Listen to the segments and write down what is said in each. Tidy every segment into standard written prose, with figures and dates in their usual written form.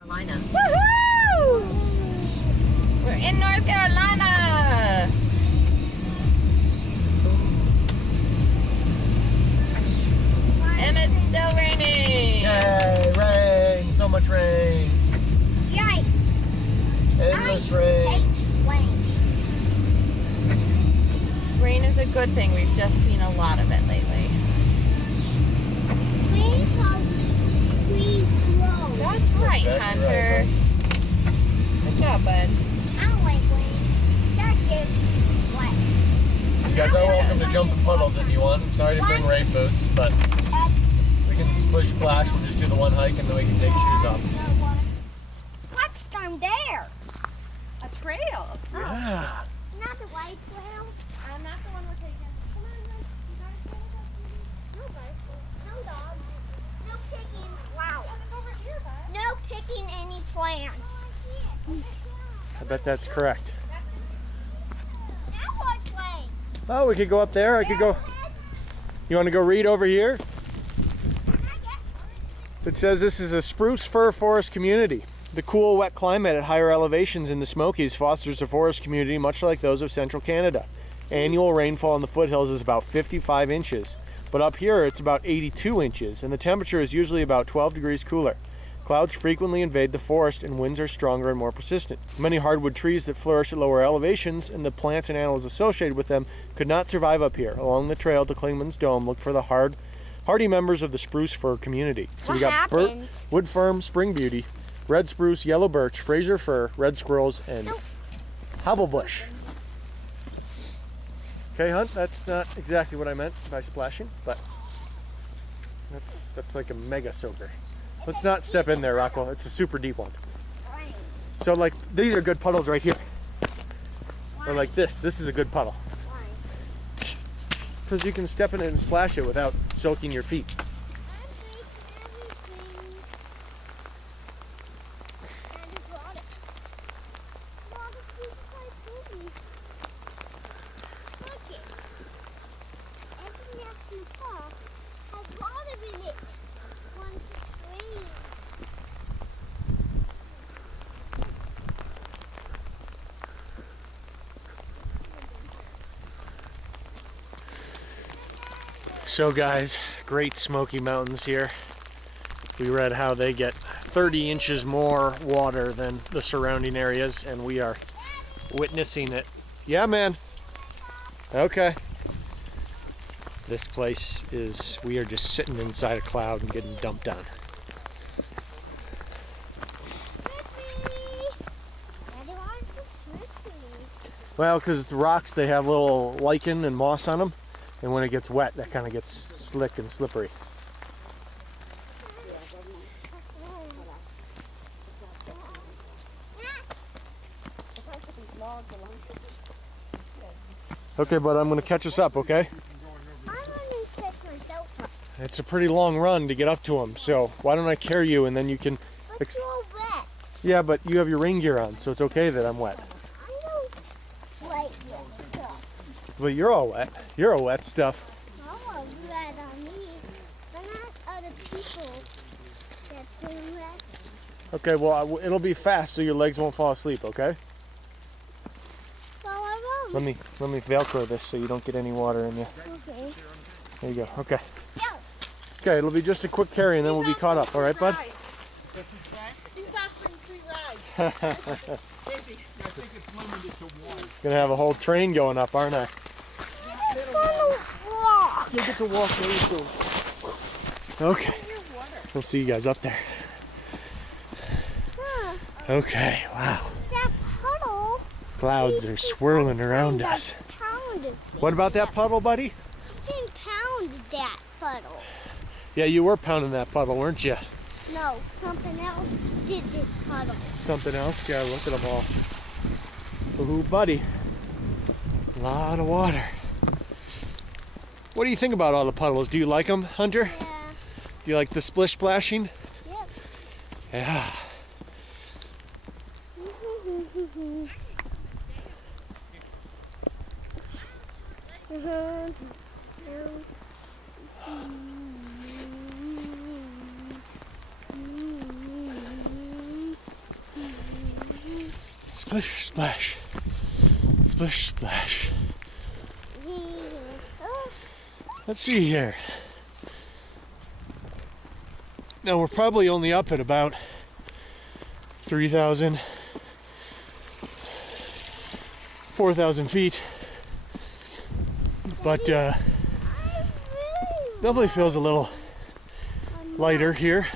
Carolina. Woohoo! We're in North Carolina. And it's still raining. Yay, rain! So much rain. Yikes. Endless I rain. hate rain. Rain is a good thing. We've just seen a lot of it lately. Rain causes trees grow. That's right, That's Hunter. right, Good job, bud. I don't like rain. That gets wet. You guys are welcome to jump in puddles if you want. I'm sorry to bring rain boots, but we can splish splash. We'll just do the one hike and then we can take shoes off. What's down there? A trail. Yeah. Not the white trail. I'm not the one we're taking. Come on, no bicycle. No dog. No picking. Wow. No picking any plants. I bet that's correct. Now what way? Oh, we could go up there. I could go. You want to go read over here? It says this is a spruce fir forest community. The cool, wet climate at higher elevations in the Smokies fosters a forest community much like those of central Canada. Annual rainfall in the foothills is about 55 inches, but up here it's about 82 inches, and the temperature is usually about 12 degrees cooler. Clouds frequently invade the forest and winds are stronger and more persistent. Many hardwood trees that flourish at lower elevations and the plants and animals associated with them could not survive up here. Along the trail to Clingman's Dome, look for the hardy members of the spruce fir community. So we got happened? wood firm, spring beauty, red spruce, yellow birch, Fraser fir, red squirrels, and hobblebush. Okay, Hunt, that's not exactly what I meant by splashing, but that's like a mega soaker. Let's not step in there, Rockwell. It's a super deep one. Rain. So like, these are good puddles right here. Why? Or like this is a good puddle. Why? Because you can step in it and splash it without soaking your feet. So guys, Great Smoky Mountains here. We read how they get 30 inches more water than the surrounding areas, and we are witnessing it. Yeah, man. Okay. This place is, we are just sitting inside a cloud and getting dumped on. Well, because the rocks, they have little lichen and moss on them, and when it gets wet, that kind of gets slick and slippery. Okay, but I'm going to catch us up, okay? It's a pretty long run to get up to them, so why don't I carry you and then you can... But you're wet. Yeah, but you have your rain gear on, so it's okay that I'm wet. I know wet stuff. But you're all wet. You're all wet stuff. I'm all wet on me, but not other people that's doing wet. Okay, well, it'll be fast so your legs won't fall asleep, okay? So I Let me Velcro this so you don't get any water in you. Okay. There you go, okay. Go. Okay, it'll be just a quick carry and then we'll be caught up, all right, bud? He's offering free rides. I think it's limited to one. Gonna have a whole train going up, aren't I? Walk. You get to walk really soon. Okay, we'll see you guys up there. Okay, wow. That puddle. Clouds are swirling around us. Pounded. What about that puddle, buddy? Something pounded that puddle. Yeah, you were pounding that puddle, weren't you? No, something else did this puddle. Something else? Yeah, look at them all. Ooh, buddy. A lot of water. What do you think about all the puddles? Do you like them, Hunter? Yeah. Do you like the splish splashing? Yep. Yeah. Splish, splash. Splish, splash. Yeah. Oh, Let's see here. Now we're probably only up at about 3,000, 4,000 feet. But definitely feels a little lighter here.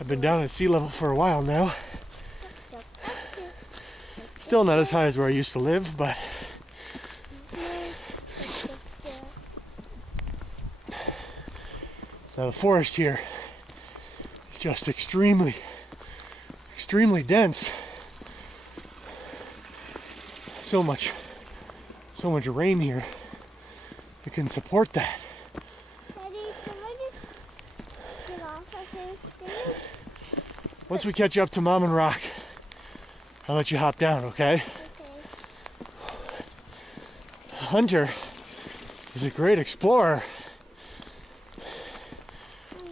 I've been down at sea level for a while now. Still not as high as where I used to live, but now the forest here is just extremely dense. So much rain here. It can support that. Daddy, can I just get off of here? Once we catch up to Mom and Rock, I'll let you hop down, okay? Okay. Hunter is a great explorer.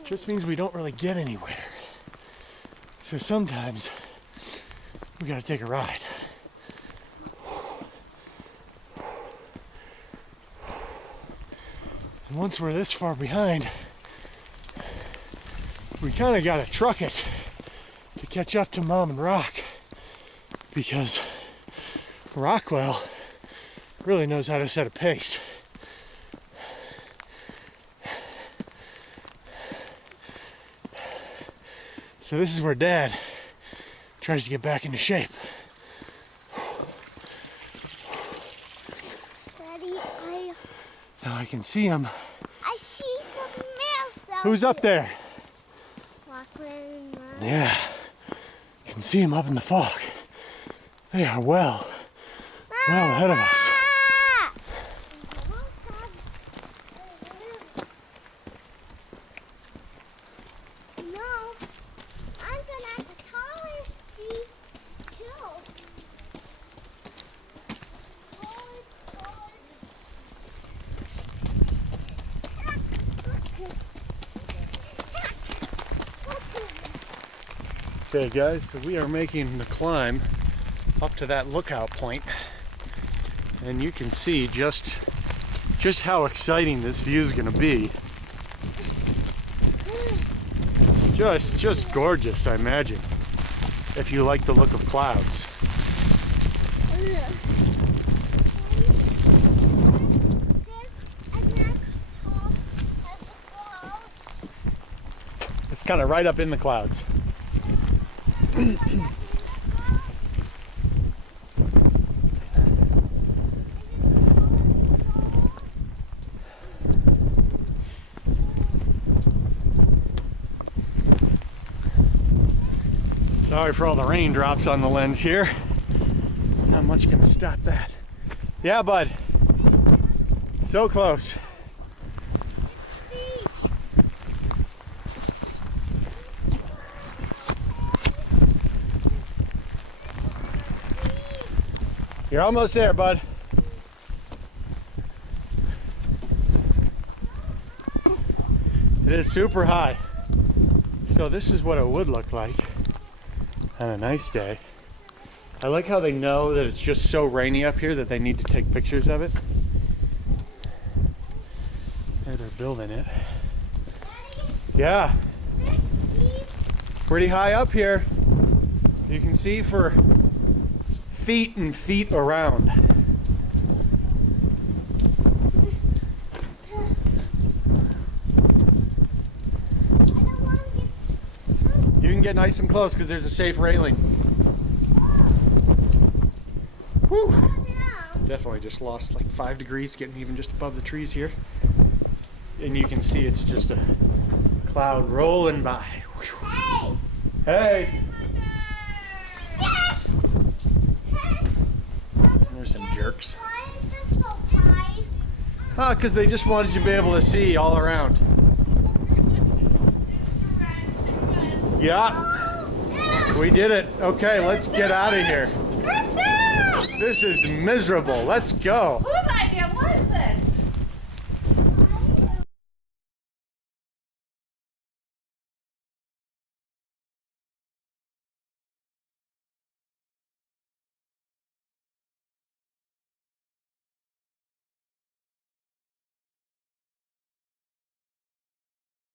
Just means we don't really get anywhere. So sometimes we gotta take a ride. And once we're this far behind, we kind of gotta truck it to catch up to Mom and Rock, because Rockwell really knows how to set a pace. So this is where Dad tries to get back into shape. Daddy, Now I can see him. I see some mouse. Who's up there? Walkman. Yeah, can see him up in the fog. They are well ahead of us. No, I'm gonna have the tallest tree too. Okay guys, so we are making the climb up to that lookout point, and you can see just how exciting this view is going to be. Just gorgeous, I imagine, if you like the look of clouds. It's kind of right up in the clouds. Sorry for all the raindrops on the lens here. Not much gonna stop that. Yeah, bud. So close. You're almost there, bud. It is super high. So this is what it would look like on a nice day. I like how they know that it's just so rainy up here that they need to take pictures of it. There, they're building it. Yeah. Pretty high up here. You can see for feet and feet around. You can get nice and close because there's a safe railing. Whew. Definitely just lost like 5 degrees getting even just above the trees here. And you can see it's just a cloud rolling by. Whew. Hey! Yes! There's some jerks. Why is this so high? Because they just wanted you to be able to see all around. Yeah, we did it. Okay, let's get out of here. This is miserable. Let's go. Who's